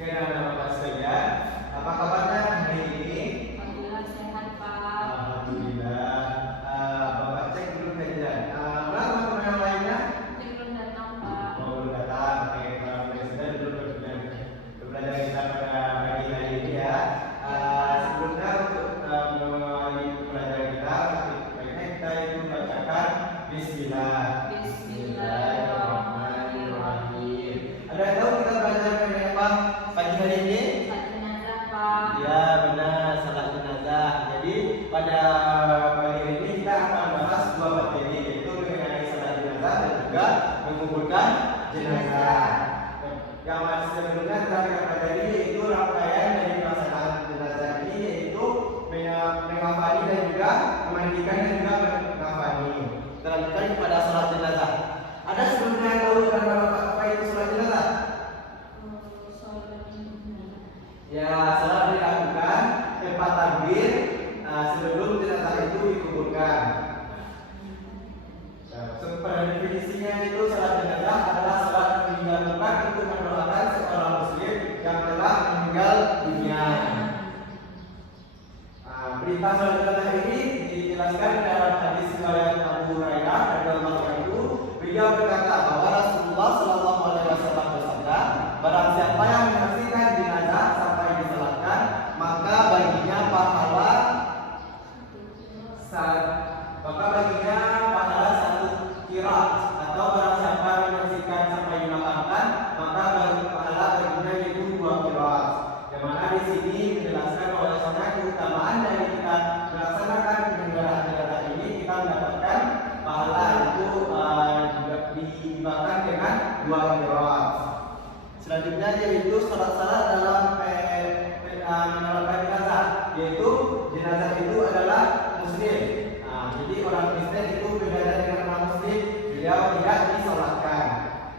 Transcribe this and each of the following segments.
Oke, nama Bapak sekalian, apa kabarnya hari ini? Alhamdulillah sehat, Pak. Alhamdulillah. Bapak cek dulu kajian. Mana teman-teman yang lainnya? Mungkin belum datang, Pak. Oh, belum datang. Oke, kalau sudah dulu belajar kita pada pagi hari ini ya. Sebelumnya untuk memulai pelajaran kita, baiknya kita itu membacakan Bismillah. Bismillahirrahmanirrahim. Ada yang tahu kita belajar mengenai apa pagi hari ini? Salat jenazah, Pak. Ya, benar, salat jenazah. Jadi pada pagi ini kita akan bahas dua materi, yaitu mengenai salat jenazah dan juga menguburkan jenazah. Yang sebelumnya telah kita pelajari yaitu rangkaian dari pelaksanaan jenazah ini, yaitu mengafani dan juga memandikan dan juga mengafani. Terlanjutkan kepada salat jenazah. Ada sebelumnya yang tahu tentang apa itu salat jenazah? Ya, salat dilakukan tempat takbir sebelum jenazah itu dikuburkan. Pada definisinya itu salat jenazah adalah salat yang dilakukan untuk mendoakan seorang muslim yang telah meninggal dunia. Berita salat jenazah ini dijelaskan dalam hadis riwayat Abu Hurairah radhiyallahu anhu. Beliau berkata bahwa Rasulullah sallallahu alaihi wasallam bersabda, barang siapa yang menyaksikan jenazah sampai disalatkan, maka baginya pahala satu qiraat, atau barang siapa yang menyaksikan sampai dimakamkan, maka pahala baginya itu 2 qiraat. Yang mana di sini menjelaskan bahwasanya keutamaan dari kita melaksanakan penyelenggaraan jenazah ini, kita mendapatkan pahala itu dimakan dengan 2 qiraat. Selanjutnya yaitu syarat-syarat dalam menyolatkan jenazah, yaitu jenazah itu adalah muslim. Jadi orang Kristen itu berbeda dengan orang muslim, beliau tidak disolatkan,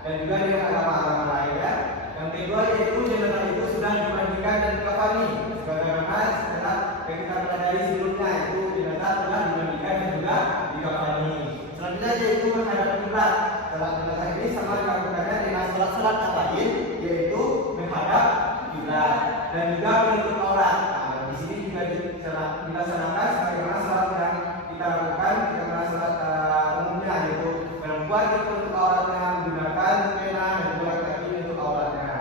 dan juga dengan agama-agama lain ya. Yang kedua yaitu jenazah itu sudah dimandikan dan dikafani, sebagaimana setelah kita pelajari sebelumnya, itu jenazah sudah dimandikan dan juga dikafani. Selanjutnya yaitu menghadap kiblat. Salat jenazah ini sama dilakukannya dengan salat-salat yang lain, yaitu menghadap kiblat dan juga menutup aurat. Di sini juga dilaksanakan sebagaimana salat yang kita lakukan dengan salat umumnya, yaitu perempuan itu menutup auratnya menggunakan pena dan juga laki-laki menutup auratnya.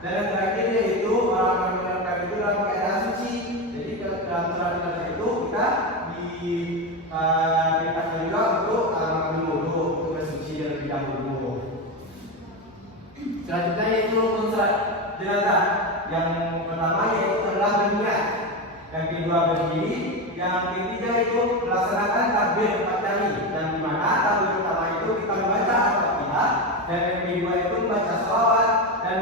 Dan yang terakhir yaitu orang yang melakukan itu dalam keadaan suci. Jadi dalam salat jenazah itu kita diperintahkan juga untuk berwudu, untuk bersuci terlebih dahulu. Selanjutnya yaitu salat jenazah. Yang pertama yaitu adalah berniat, yang kedua berdiri, yang ketiga itu melaksanakan takbir 4 kali. Dan di mana takbir pertama itu kita membaca Al-Fatihah, dan yang kedua itu membaca shalawat, dan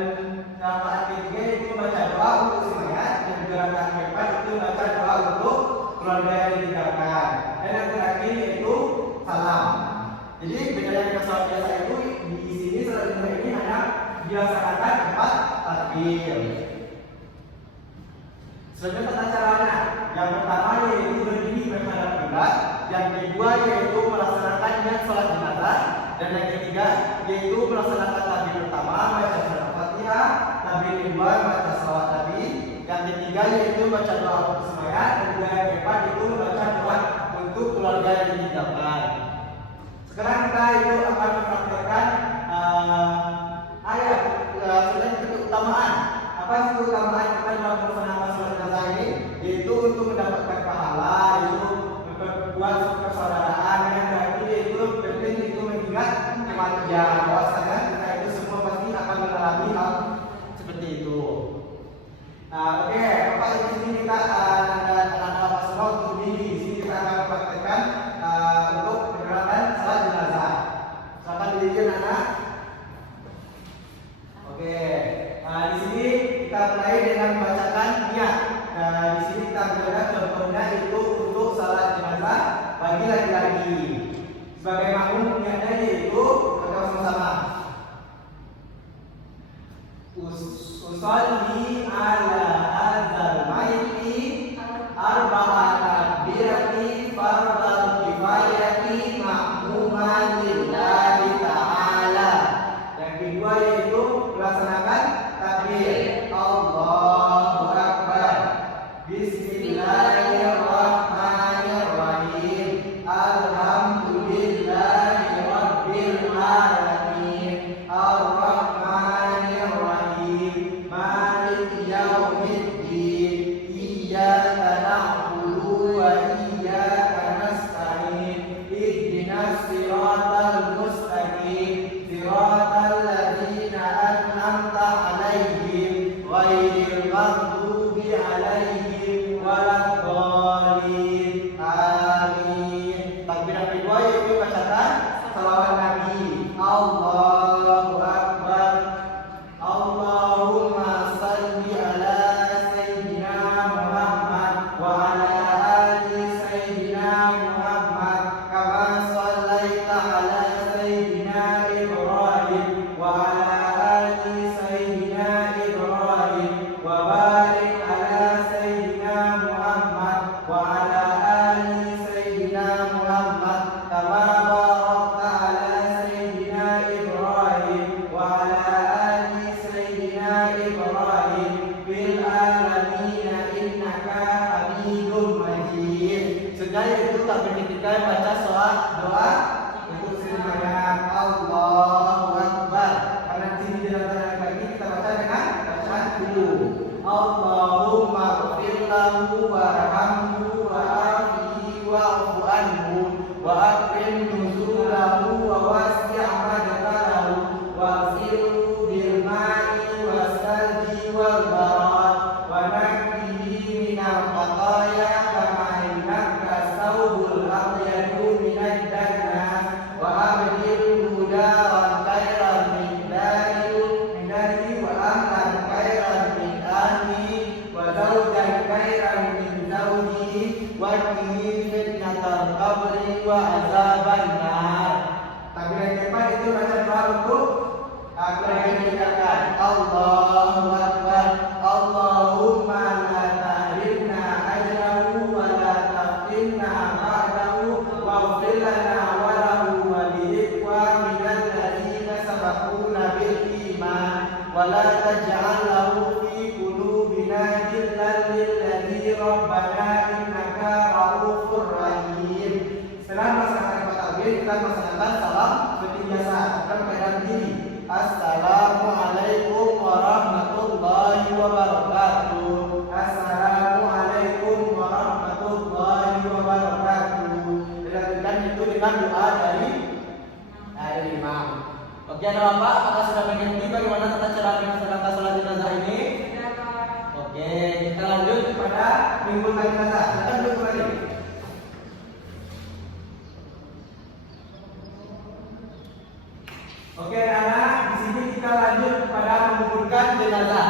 rakaat ketiga itu membaca doa untuk si mayat, dan juga rakaat keempat itu membaca doa untuk keluarga yang ditinggalkan, dan yang terakhir yaitu salam. Jadi bedanya dengan salat biasa itu di sini salat jenazah ini hanya dilaksanakan 4 takbir. Selanjutnya tata caranya, yang pertama yaitu berdiri menghadap kiblat, yang kedua yaitu melaksanakan niat salat jenazah, dan yang ketiga yaitu melaksanakan takbir pertama baca surat Al-Fatihah, takbir kedua baca shalawat Nabi, yang ketiga yaitu baca doa untuk semayat, dan juga yang keempat itu baca doa untuk keluarga yang ditinggalkan. Sekarang kita itu akan mempraktikkan ayat selain keutamaan. Apa sih keutamaan kita dalam melaksanakan salat jenazah ini? Yaitu untuk mendapatkan pahala, yaitu memperkuat persaudaraan, yang terakhir yaitu penting itu mengingat kematian. Bahwasanya kita itu semua pasti akan mengalami hal seperti itu. Oke, Bapak di sini kita anak-anak semua untuk diri. Di sini kita akan mempraktikkan untuk menerapkan salat jenazah. Silakan diri anak. Oke. Di sini kita mulai dengan membacakan niat. Di sini kita belajar contohnya itu untuk salat jenazah bagi laki-laki. Sebagai makmum niatnya yaitu kita sama-sama. Usolli ala hadzal maiti arba'at takbirati fardal kifayati ma'muman lillahi ta'ala. Yang kedua yaitu melaksanakan takbir Allah Kemudian diucapkan Allahu Akbar, Allahumma la tahrimna ajrahu wa la taftinna ba'dahu waghfir lana wa lahu wa li ikhwanina alladziina sabaquna bil iman wa la taj'al lahu fi qulubina ghillan lil ladzina rabbana innaka ra'ufur rahim. Setelah melaksanakan takbir, kita melaksanakan salam seperti biasa. Akan menghadap diri. Assalamualaikum warahmatullahi wabarakatuh. Assalamualaikum warahmatullahi wabarakatuh. Dilanjutkan itu dengan doa dari imam. Oke, ada apa? Apakah sudah mengerti bagaimana tata cara melaksanakan salat jenazah ini? Sudah, Pak. Oke, kita lanjut kepada mengumpulkan jenazah. Silakan duduk kembali. Oke, anak-anak, di sini kita lanjut kepada mengumpulkan jenazah.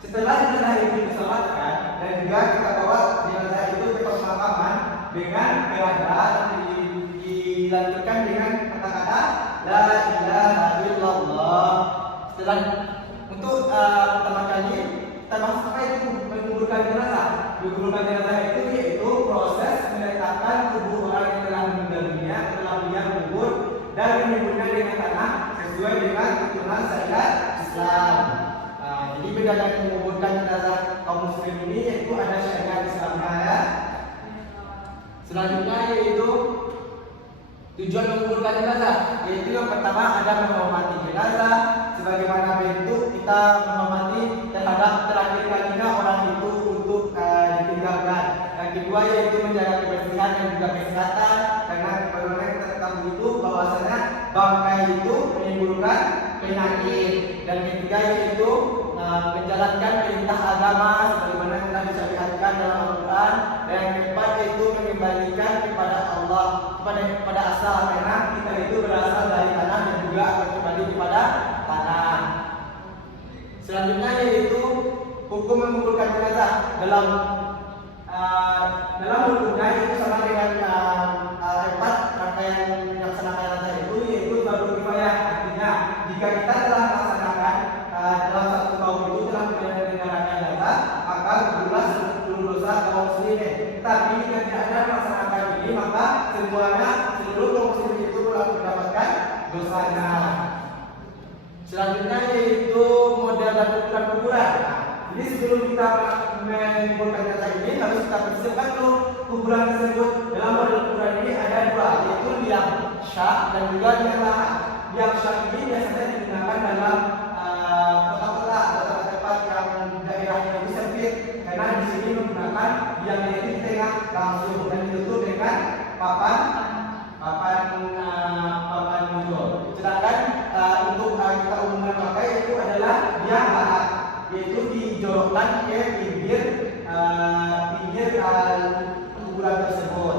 Setelah jenazah itu disolatkan dan juga kita bawa jenazah itu ke pemakaman dengan keadaan dilanjutkan dengan kata-kata La ilaha illallah. Setelah untuk pertama kali kita bahas apa itu mengumpulkan jenazah. Mengumpulkan jenazah itu yaitu proses meletakkan tubuh orang yang telah meninggal dunia setelah dia kubur dan menyebutnya dengan tanah sesuai dengan tuntunan syariat Islam. Jadi beda dengan mengumpulkan jenazah kaum muslim ini yaitu ada syariat Islamnya ya. Selanjutnya yaitu tujuan mengumpulkan jenazah, yaitu yang pertama ada menghormati jenazah sebagaimana bentuk kita menghormati terhadap terakhir kalinya orang itu untuk ditinggalkan. Yang kedua yaitu menjaga kebersihan dan juga kesehatan, karena bagaimana kita ketahui itu bahwasanya bangkai itu menimbulkan penyakit. Dan ketiga yaitu menjalankan perintah agama sebagaimana yang telah disyariatkan dalam Al-Quran. Dan yang keempat yaitu mengembalikan kepada Allah, kepada asal, karena kita itu berasal dari tanah dan juga akan kembali kepada tanah. Selanjutnya yaitu hukum mengumpulkan jenazah dalam hukumnya itu sama dengan empat rangkaian melaksanakan jenazah itu yaitu fardu kifayah. Artinya jika kita telah melaksanakan dalam satu kaum itu telah menjalankan rangkaian jenazah, maka gugurlah seluruh dosa kaum muslimin. Tapi jika tidak ada melaksanakan ini, maka seluruh kaum muslimin itu telah mendapatkan dosanya. Selanjutnya yaitu model dan ukuran kuburan. Jadi sebelum kita mengumpulkan jenazah ini harus kita persiapkan dulu kuburan tersebut. Dalam model kuburan ini ada dua, yaitu liang syak dan juga liang lahat. Liang syak ini biasanya digunakan dalam kota-kota atau tempat yang daerahnya lebih sempit, karena di sini menggunakan liangnya ini di tengah langsung dan ditutup dengan papan muncul. Sedangkan untuk kita umumkan pakai itu adalah liang lahat, yaitu dijorokkan ke pinggir kuburan tersebut.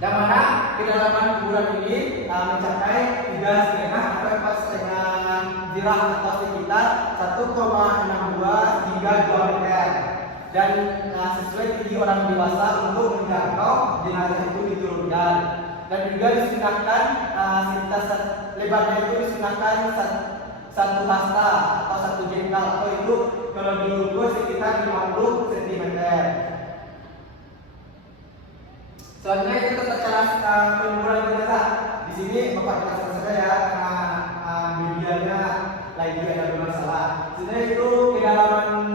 Yang mana kedalaman kuburan ini mencapai 3,5 sampai 4,5 zirah atau sekitar 1,62 hingga 2 meter. Dan sesuai tinggi orang dewasa untuk menjangkau jenazah itu diturunkan. Dan juga disunahkan lebarnya itu disunahkan satu hasta atau satu jengkal, atau itu kalau diukur sekitar 50 cm. Selanjutnya itu tata cara pengukuran jenazah. Di sini Bapak jelaskan saja ya, karena medianya lagi ada bermasalah. Sebenarnya itu kedalaman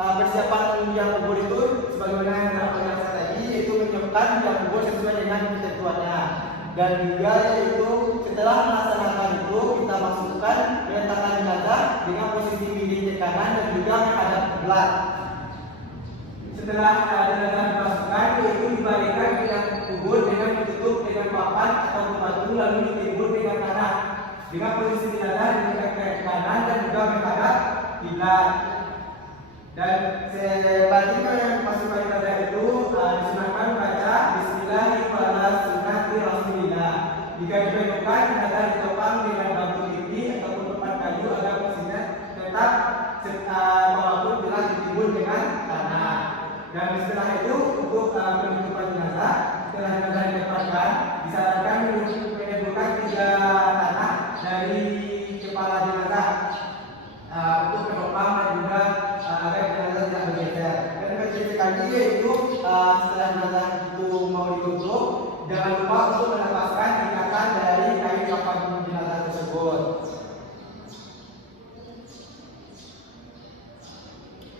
persiapan yang kubur itu sebagaimana yang telah saya tadi, yaitu menyiapkan yang kubur sesuai dengan ketentuannya. Dan juga yaitu setelah melaksanakan itu kita masukkan meletakkan jenazah dengan posisi kiri ke kanan dan juga menghadap kiblat. Setelah jenazah dimasukkan yaitu dibalikkan ke yang kubur dengan ditutup dengan papan atau batu lalu dikubur dengan tanah dengan posisi jenazah ke kanan dan juga menghadap kiblat. Dan selanjutnya yang masukkan jenazah itu disunahkan baca Bismillahirrahmanirrahim. Jika diperlukan jenazah ditopang dengan batu tinggi ataupun tempat kayu agar posisinya tetap walaupun telah ditimbun dengan tanah. Dan setelah itu untuk penutupan jenazah, setelah jenazah ditempatkan disarankan menyimpulkan 3 tanah dari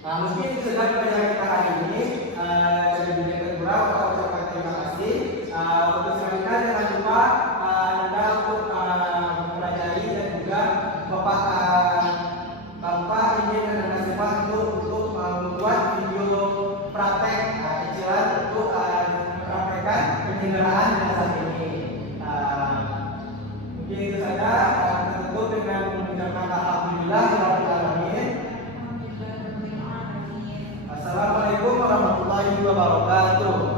Nah, mungkin itu saja pelajaran kita hari ini. Dari dunia kedua, kita ucapkan terima kasih. Untuk selanjutnya jangan lupa Anda untuk mempelajari dan juga Bapak ingin Anda semua untuk membuat video praktek kecilan untuk mempraktekkan penyelenggaraan jenazah ini. Mungkin itu saja. Kita tutup dengan mengucapkan alhamdulillah rabbil alamin. Assalamualaikum warahmatullahi wabarakatuh.